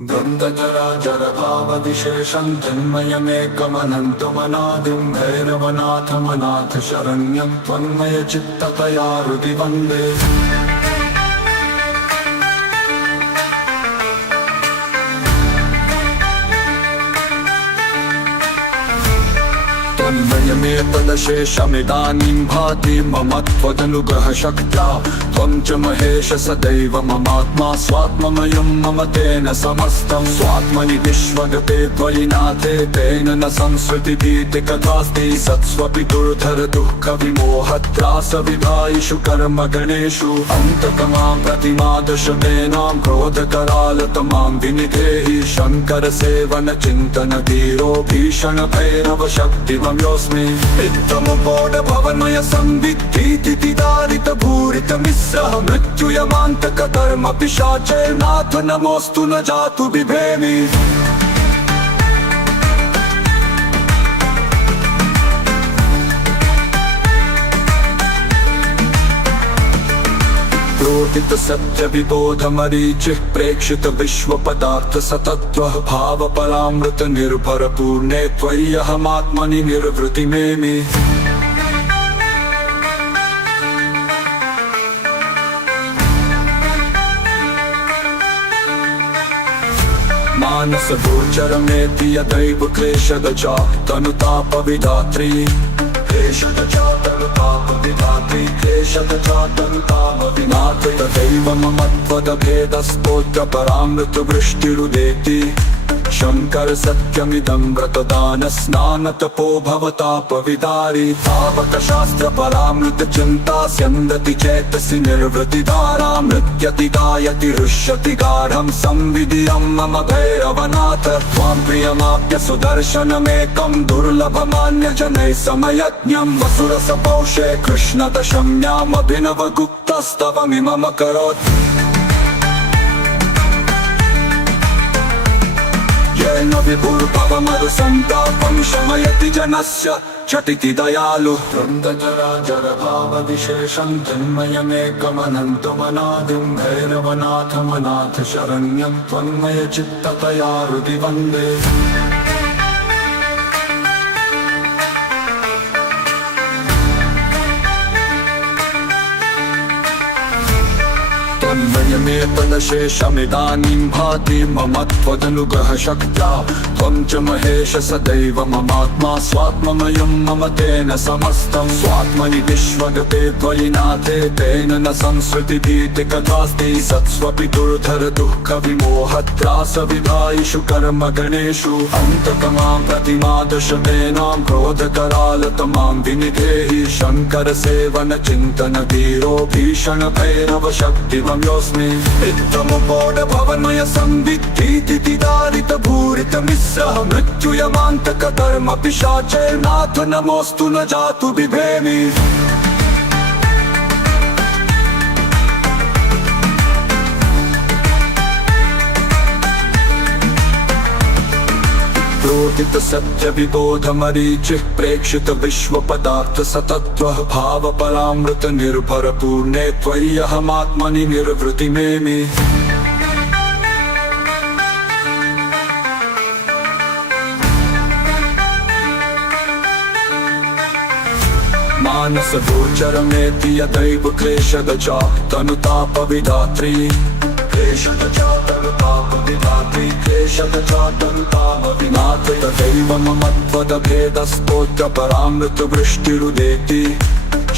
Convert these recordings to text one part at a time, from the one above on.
द्वन्द्वजराजरभावविशेषं तन्मयमेकमनन्तमनादिं भैरवनाथमनाथ शरण्यं त्वन्मयचित्ततया हृदि वन्दे। तन्मयमेतदशेषमिदानीं भाति मम त्वदनुग्रहशक्त्या त्वं च महेश सदैव ममात्मा स्वात्ममयं मम तेन समस्तं स्वात्मनि विश्वगते त्वयि नाथे तेन न संसृतिभीतिकथास्ति सत्स्वपि दुर्धर दुःखविमोहत्रासविभायिषु कर्मगणेषु अन्ततमां प्रतिमादशमेनां क्रोधकरालतमां विनिधेहि शङ्करसेवनचिन्तनधीरो भीषणभैरवशक्तिमयोऽस्मि इत्थमुपोढ भवन्मय संविद्धिति दारितभूरितमिस्रः मृत्युयमान्तककर्म पिशाचैर्नाथ नमोऽस्तु न जातु बिभेमि। प्रोदित सत्य विबोध मरीचिः प्रेक्षित विश्वपदार्थ सतत्वः भाव परामृत निर्भर पूर्णे त्वय्यहमात्मनि निर्वृति मेमि। मानस गोचरमेति यदैव क्लेशदचा तनुतापविधात्री क्लेशदचा तनुतापविधात्री क्लेशदचा तनुतापविधात्री तदैव मम त्वदभेदस्फोत्र परामृतवृष्टिरुदेति शङ्कर सत्यमिदं व्रतदानस्नानतपो भवतापविदारी तावक शास्त्र परामृत चिन्ता स्यन्दति चेतसि निर्वृतिधारा नृत्यति गायति हृष्यति गाढं संविधियं मम भैरवनाथ त्वां प्रियमाप्य सुदर्शनमेकं दुर्लभमान्यजनैः समयज्ञं वसुरसपौषे कृष्णदशम्यामभिनवगुप्तस्तवमिममकरोत् येन विभुर्भवमरुसन्तापं शमयति जनस्य झटिति दयालु द्वन्द्वजराजरभावविशेषं तन्मयमेकमनन्तमनादिं भैरवनाथमनाथ शरण्यं त्वन्मयचित्ततया हृदि वन्दे। तन्मयमेतदशेषमिदानीं भाति मम त्वदनुग्रहशक्त्या त्वं च महेश सदैव ममात्मा स्वात्ममयं मम तेन समस्तं स्वात्मनि विश्वगते त्वयि नाथे तेन न संसृतिभीतिकथास्ति सत्स्वपि दुर्धर दुःखविमोहत्रासविभायिषु कर्मगणेषु अन्ततमां प्रतिमादशमेनां क्रोधकरालतमां विनिधेहि शङ्करसेवनचिन्तनधीरो भीषणभैरवशक्तिमयोऽस्मि इत्थमुपोढ भवन्मय संविद्धिति दारितभूरितमिस्रः मृत्युयमान्तककर्म पिशाचैर्नाथ नमोऽस्तु न जातु बिभेमि। प्रोदित सत्य विबोध मरीचिः प्रेक्षित विश्वपदार्थ सतत्वः भाव परामृत निर्भर पूर्णे त्वय्यहमात्मनि निर्वृति मेमि। मानस गोचरमेति यदैव क्लेशदचा तनुतापविधात्री क्लेशदचा तनुतापविधात्री क्लेशदचा तनुतापविधात्री तदैव मम त्वदभेदस्फोत्र परामृतवृष्टिरुदेति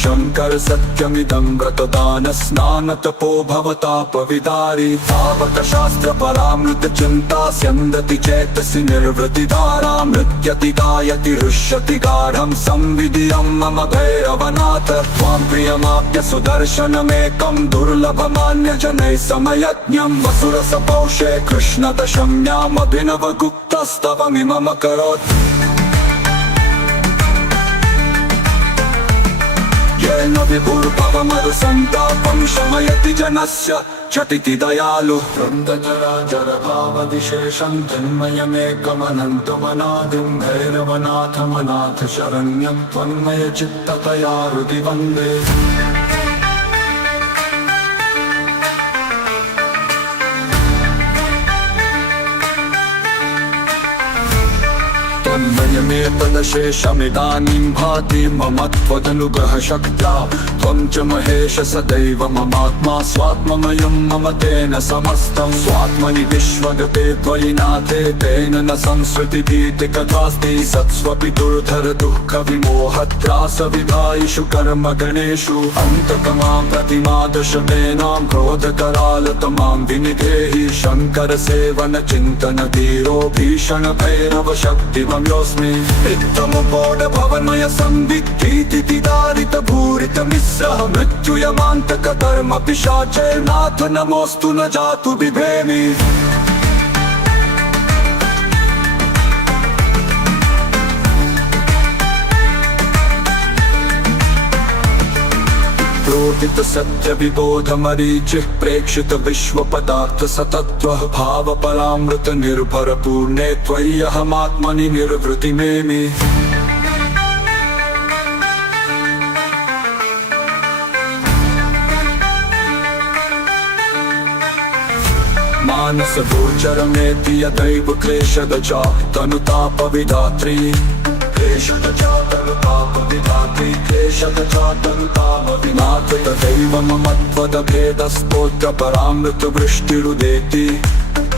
शङ्कर सत्यमिदं व्रतदानस्नानतपो भवतापविदारी तावक शास्त्र परामृत चिन्ता स्यन्दति चेतसि निर्वृतिधारा नृत्यति गायति हृष्यति गाढं संविधियं मम भैरवनाथ त्वां प्रियमाप्य सुदर्शनमेकं दुर्लभमान्यजनैः समयज्ञं वसुरसपौषे कृष्णदशम्यामभिनवगुप्तस्तवमिममकरोत् येन विभुर्भवमरुसन्तापं शमयति जनस्य झटिति दयालु द्वन्द्वजराजरभावविशेषं तन्मयमेकमनन्तमनादिं भैरवनाथमनाथ शरण्यं त्वन्मयचित्ततया हृदि वन्दे। तन्मयमेतदशेषमिदानीं भाति मम त्वदनुग्रहशक्त्या त्वं च महेश सदैव ममात्मा स्वात्ममयं मम तेन समस्तं स्वात्मनि विश्वगते त्वयि नाथे तेन न संसृतिभीतिकथास्ति सत्स्वपि दुर्धर दुःखविमोहत्रासविधायिषु कर्मगणेषु अन्तकमां प्रतिमादशमेनां क्रोधकरालतमां विनिधेहि शङ्करसेवनचिन्तनधीरो भीषणभैरवशक्तिमयोऽस्मि इत्थमुपोढभवन्मय संवित्तीतिदारितभूरितमिस्रः मृत्युयमान्तककर्म पिशाचैर्नाथ नमोऽस्तु न जातु बिभेमि प्रोदित सत्य विबोध मरीचिः प्रेक्षित विश्वपदार्थ सतत्वः भाव परामृत निर्भर पूर्णे त्वयि अहमात्मनि निर्वृति मेमि मानस गोचरमेति यदैव क्लेशदचा तनुतापविधात्री क्लेशदचातनुतापविधात्री तदैव मम त्वदभेदस्तोत्रपरामृतवृष्टिरुदेति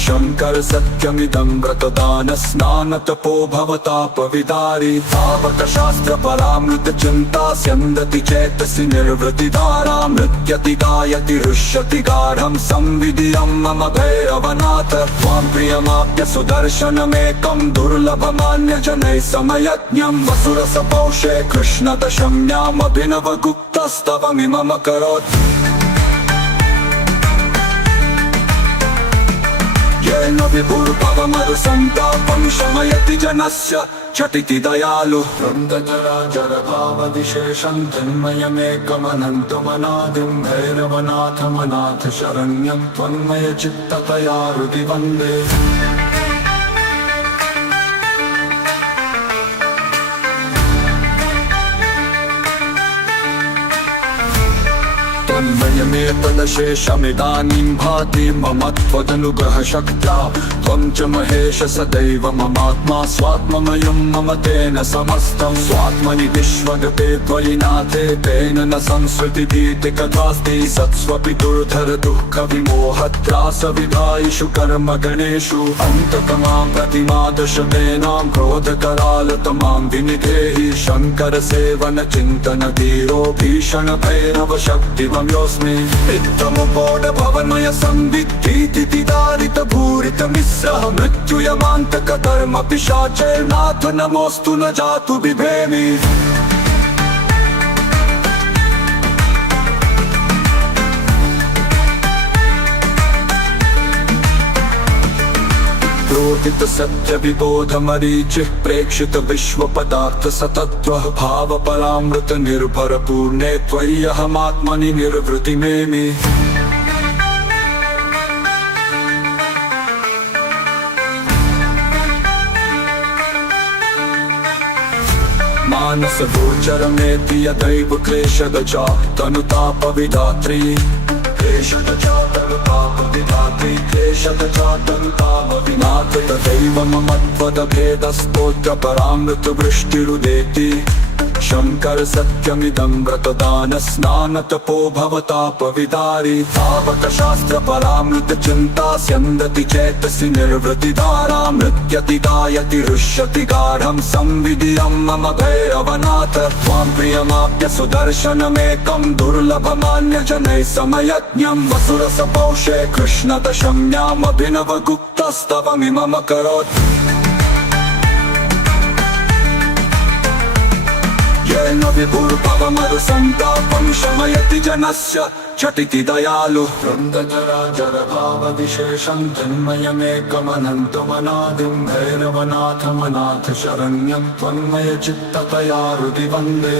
शङ्कर सत्यमिदं व्रतदानस्नानतपो भवतापविदारी तावकशास्त्रपरामृतचिन्ता स्यन्दति चेतसि निर्वृतिधारां नृत्यति गायति हृष्यति गाढं संविधियं मम भैरवनाथ त्वां प्रियमाप्य सुदर्शनमेकं दुर्लभमान्यजनैः समयज्ञं वसुरसपौषे कृष्णदशम्यामभिनवगुप्तस्तवमिमम करोत् येन विभुर्भवमरुसन्तापं शमयति जनस्य झटिति दयालु वृन्दजराजरभावविशेषं तन्मयमेकमनन्तमनादिं भैरवनाथमनाथ शरण्यं त्वन्मयचित्ततया हृदि वन्दे तन्मयमेतदशेषमिदानीं भाति मम त्वदनुग्रहशक्त्या त्वं च महेश सदैव ममात्मा स्वात्ममयं मम तेन समस्तं स्वात्मनि विश्वगते त्वयि नाथे तेन न संसृतिभीतिकथास्ति सत्स्वपि दुर्धर दुःखविमोहत्रासविधायिषु कर्मगणेषु अन्तकमां प्रतिमादशमेनां क्रोधकरालतमां विनिधेहि शङ्करसेवनचिन्तनधीरो भीषणभैरवशक्तिमयोऽस्मि इत्थमुपोढभवन्मय संवित्तीतिदारितभूरितमिस्रः मृत्युयमान्तककर्म पिशाचैर्नाथ नमोऽस्तु न जातु बिभेमि प्रोदित सत्य विबोध मरीचिः प्रेक्षित विश्वपदार्थ सतत्वः भाव परामृत निर्भर पूर्णे त्वयि अहमात्मनि निर्वृति मेमि मानस गोचरमेति यदैव क्लेशदचा तनुतापविधात्री क्लेशदचातनुतापविधात्री तदैव मम त्वदभेदस्तोत्रपरामृतवृष्टिरुदेति शङ्कर सत्यमिदं व्रतदानस्नानतपो भवतापविदारी तावकशास्त्रपरामृतचिन्ता स्यन्दति चेतसि निर्वृतिधारां नृत्यति गायति हृष्यति गाढं संविधियं मम भैरवनाथ त्वां प्रियमाप्य सुदर्शनमेकं दुर्लभमान्यजनैः समयज्ञं वसुरसपौषे कृष्णदशम्यामभिनवगुप्तस्तवमिमम करोत् येन विभुर्भवमरुसन्तापं शमयति जनस्य झटिति दयालु वृन्दजराजरभावविशेषं तन्मयमेकमनन्तमनादिं भैरवनाथमनाथ शरण्यं त्वन्मयचित्ततया हृदि वन्दे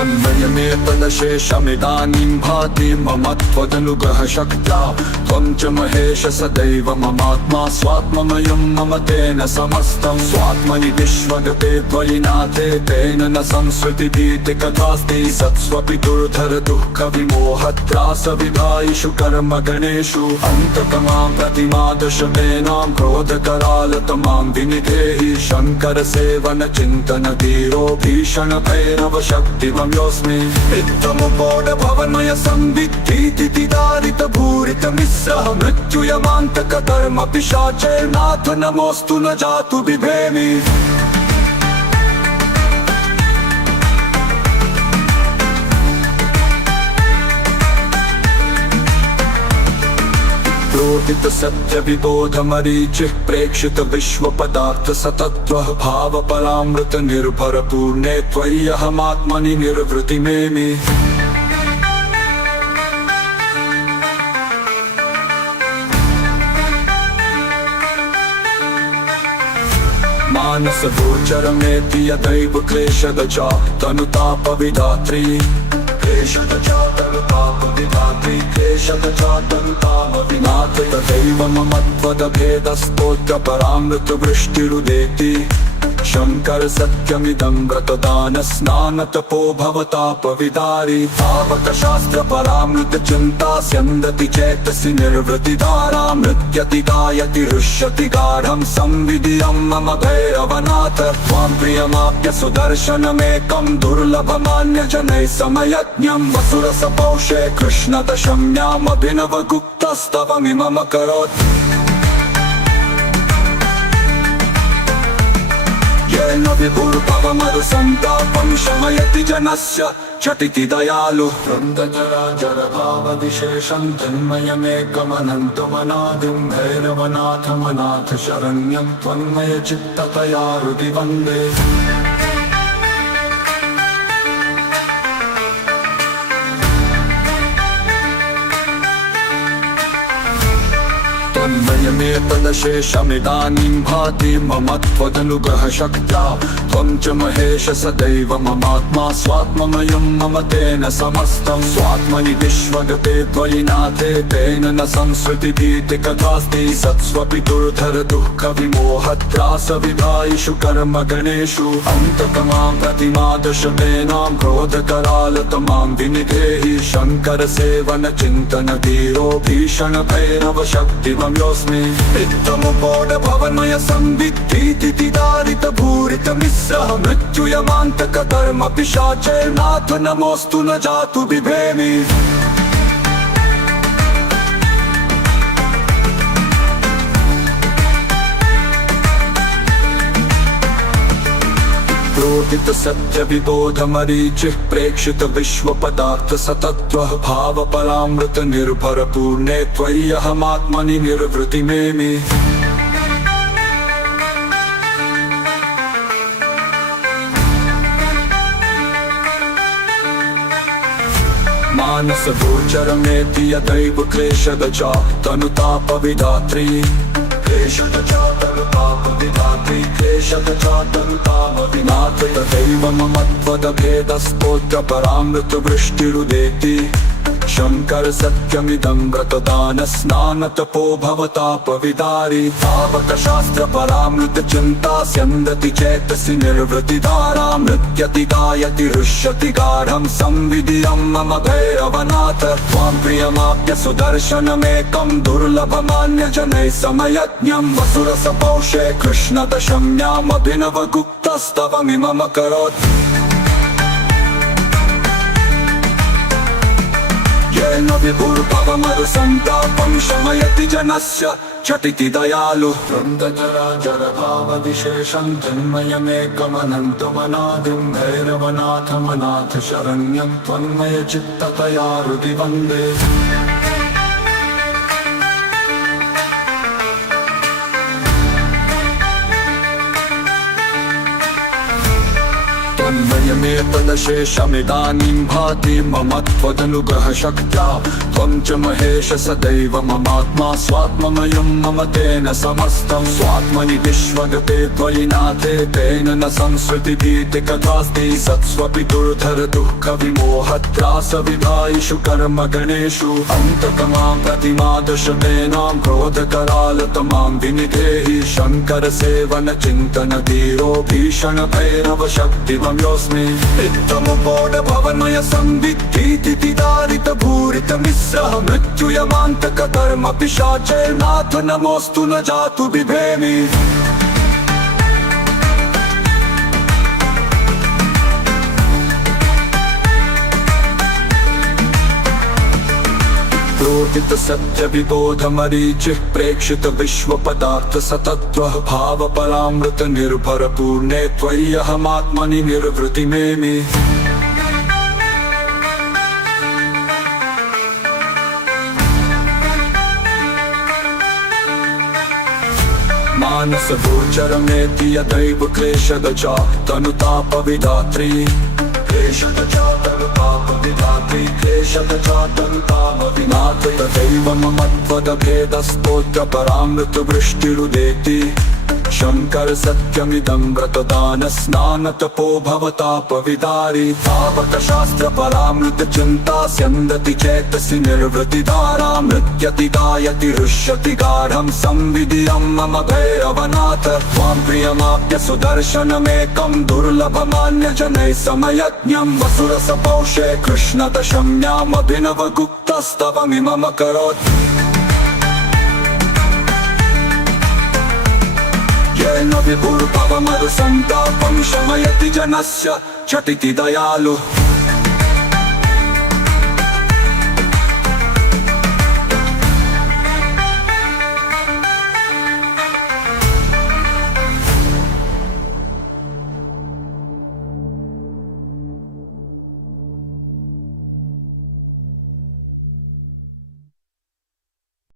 त्वन्मयमेतदशेषमिदानीं भाति मम त्वदनुग्रहशक्त्या त्वं च महेश सदैव ममात्मा स्वात्ममयं मम तेन समस्तं स्वात्मनि विश्वगते त्वयिनाथे तेन न संसृतिभीतिकथास्ति सत्स्वपि दुर्धर दुःखविमोहत्रासविधायिषु कर्मगणेषु अन्ततमां प्रतिमादशमेनां क्रोधकरालतमां विनिधेहि शङ्करसेवनचिन्तनधीरो भीषणभैरवशक्तिमं योऽस्मि इत्थमुपोढभवन्मय संविद्धीति दारितभूरितमिस्सह मृत्युयमान्तककर्म पिशाचैर्नाथ नमोऽस्तु न जातु बिभेमि प्रोदित सत्य विबोध मरीचिः प्रेक्षित विश्वपदार्थ सतत्वः भाव परामृत निर्भर पूर्णे त्वय्यहमात्मनि निर्वृतिमेमि मानस गोचरमेति यदैव क्लेशदचा तनुतापविधात्री क्लेशदचा तनुतापविधात्री क्लेशदचा तनुतापविनाथ तथैव मम त्वदभेदस्तोत्र परामृतवृष्टिरुदेति शंकर सत्यमिदं व्रतदान स्नान तपो भवतापविदारी तावक शास्त्र परामृत चिंता स्यन्दति चेतसि निर्वृतिधारा मृत्यति गायति हृष्यति गाढं संविधियं मम भैरवनाथ त्वां प्रियमाप्य सुदर्शनमेकं दुर्लभमान्यजनैः समयज्ञं वसुरसपौषे कृष्णदशम्यामभिनवगुप्तस्तवमिमम करोत् येन विभुर्भवमरुसन्तापं शमयति जनस्य झटिति दयालु वृन्दजराजरभावविशेषं तन्मयमेकमनन्तमनादिं भैरवनाथमनाथ शरण्यं त्वन्मयचित्ततया हृदि वन्दे त्वन्मयमेतदशेषमिदानीं भाति मम त्वदनुग्रहशक्त्या त्वं च महेश सदैव ममात्मा स्वात्ममयं मम तेन समस्तं स्वात्मनि विश्वगते त्वयिनाथे तेन न संसृतिभीतिकथास्ति सत्स्वपि दुर्धर दुःखविमोहत्रासविधायिषु कर्मगणेषु अन्ततमां प्रतिमादशमेनां क्रोधकरालतमां विनिधेहि शङ्करसेवनचिन्तनधीरो भीषणभैरवशक्तिमं योऽस्मि इत्थमुपोढभवन्मय संविद्धीति दारितभूरितमिस्सह मृत्युयमान्तककर्म पिशाचैर्नाथ नमोऽस्तु न जातु बिभेमि प्रोदित सत्य विबोध मरीचिः प्रेक्षित विश्वपदार्थ सतत्वः भाव परामृत निर्भर पूर्णे त्वय्यहमात्मनि निर्वृतिमेमि मानस गोचरमेति यदैव क्लेशदचा तनुतापविधात्री क्लेशदचा तनुतापविधात्री क्लेशदचा तनुतापविनाथ तथैव मम त्वदभेदस्तोत्र परामृतवृष्टिरुदेति शंकर सत्यमिदं व्रतदान स्नान तपो भवतापविदारी तावक शास्त्र परामृत चिंता स्यन्दति चेतसि निर्वृतिधारा मृत्यति गायति हृष्यति गाढं संविधियं मम भैरवनाथ त्वां प्रियमाप्य सुदर्शनमेकं दुर्लभमान्यजनैः समयज्ञं वसुरसपौषे कृष्णदशम्यामभिनवगुप्तस्तवमिमम करोत् येन विभुर्भवमरुसन्तापं शमयति जनस्य झटिति दयालु वृन्दजराजरभावविशेषं तन्मयमेकमनन्तमनादिं भैरवनाथमनाथ शरण्यं त्वन्मयचित्ततया हृदि वन्दे तदशेषमिदानीं भाति मम त्वदनुग्रहशक्त्या त्वं च महेश सदैव ममात्मा स्वात्ममयं मम तेन समस्तं स्वात्मनि विश्वगते त्वयि नाथे तेन न संसृतिभीतिकथास्ति सत्स्वपि दुर्धर दुःखविमोहत्रासविधायिषु कर्मगणेषु अन्तकमां प्रतिमादशमेनां क्रोधकरालतमां विनिधेहि शङ्करसेवनचिन्तनधीरो भीषणभैरव शक्तिमयोऽस्मि इत्थमुपोढ भवन्मय संविद्धीति दारित भूरित मिश्रः मृत्युयमान्तक कर्म पिशाचैर्नाथ नमोऽस्तु न जातु बिभेमि प्रोदित सत्य विबोध मरीचिः प्रेक्षित विश्व पदार्थ सतत्वः भाव परामृत निर्भर पूर्णे त्वय्यहमात्मनि निर्वृतिमेमि मानस गोचरमेति यदैव क्लेशदचा तनुतापविधात्री क्लेशदचा तनुतापविधात्री क्लेशदचा तनुतापविनाथ तदैव मम त्वदभेदस्तोत्र परामृतवृष्टिरुदेति शङ्कर सत्यमिदं व्रतदान स्नानतपो भवतापविदारी तावक शास्त्र परामृत चिन्ता स्यन्दति चेतसि निर्वृतिधारा मृत्यति गायति रुष्यति गाढं संविधियं मम भैरवनाथ त्वां प्रियमाप्य सुदर्शनमेकं दुर्लभमान्यजनैः समयज्ञं वसुरसपौषे कृष्णदशम्यामभिनवगुप्तस्तवमिमम् अकरोत् येन विभुर्भवमरुसन्तापं शमयति जनस्य झटिति दयालु